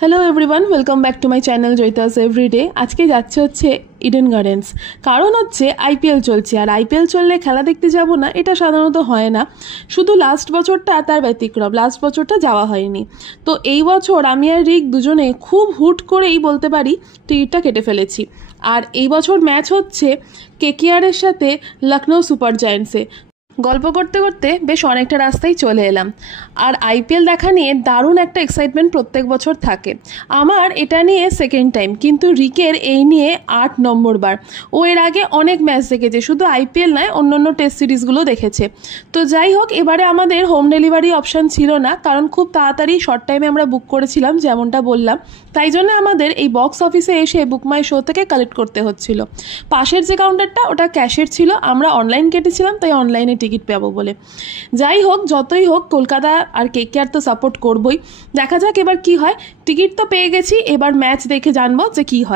Hello everyone, welcome back to my channel Joyita's everyday. আজকে যাচ্ছে হচ্ছে ইডেন গার্ডেন্স। কারণ হচ্ছে আইপিএল চলছে, আর আইপিএল চললে খেলা দেখতে যাব না এটা সাধারণত হয় না। শুধু লাস্ট বছরটা তার ব্যতিক্রম, লাস্ট বছরটা যাওয়া হয়নি। তো এই বছর আমি আর রিক দুজনে খুব হুট করেই বলতে পারি টিকিটটা কেটে ফেলেছি। আর এই বছর ম্যাচ হচ্ছে কেকেআরের সাথে লখনৌ সুপার জায়ান্টসে। গল্প করতে করতে বেশ অনেকটা রাস্তায় চলে এলাম। আর আইপিএল দেখা নিয়ে দারুণ একটা এক্সাইটমেন্ট প্রত্যেক বছর থাকে। আমার এটা নিয়ে সেকেন্ড টাইম, কিন্তু রিকের এই নিয়ে 8 নম্বর বার। ও এর আগে অনেক ম্যাচ দেখেছে, শুধু আইপিএল নয় অন্যান্য টেস্ট সিরিজগুলো দেখেছে। তো যাই হোক, এবারে আমাদের হোম ডেলিভারি অপশান ছিল না, কারণ খুব তাড়াতাড়ি শর্ট টাইমে আমরা বুক করেছিলাম যেমনটা বললাম। তাই জন্য আমাদের এই বক্স অফিসে এসে বুক মাই শো থেকে কালেক্ট করতে হচ্ছিল। পাশের যে কাউন্টারটা ওটা ক্যাশের ছিল, আমরা অনলাইন কেটেছিলাম, তাই অনলাইনে টিকিট পাবো বলে। যাই হোক, যতই হোক কলকাতা আর কেকেআর তো সাপোর্ট করবই। দেখা যাক এবার কি হয়। টিকিট তো পেয়ে গেছি, এবার ম্যাচ দেখে জানবো যে কি হয়।